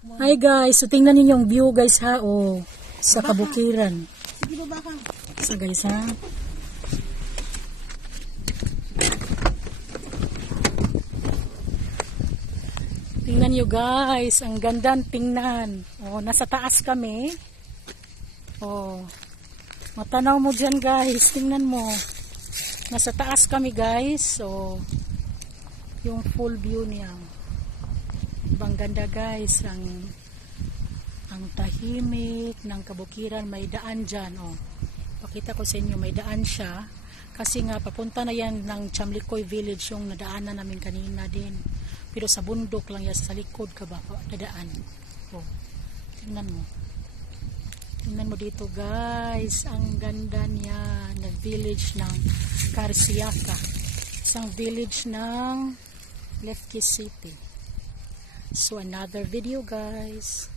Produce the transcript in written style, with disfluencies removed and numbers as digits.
Hi guys, so tingnan niyo yung view guys ha, oh, sa kabukiran. Sige baba ka. Sa guys ha. Tingnan niyo guys, ang gandang tingnan. Oh, nasa taas kami. Oh. Matanaw mo diyan guys, tingnan mo. Nasa taas kami guys. So yung full view niya. Ibang ganda guys, ang tahimik ng kabukiran, may daan dyan, oh. Pakita ko sa inyo, may daan siya kasi nga papunta na yan ng Chamlicoy Village yung nadaanan namin kanina din, pero sa bundok lang yan, sa likod ka ba dadaan. Oh, tingnan mo dito guys, ang ganda niya na village ng Carsiaca, isang village ng Lefty City. So another video guys.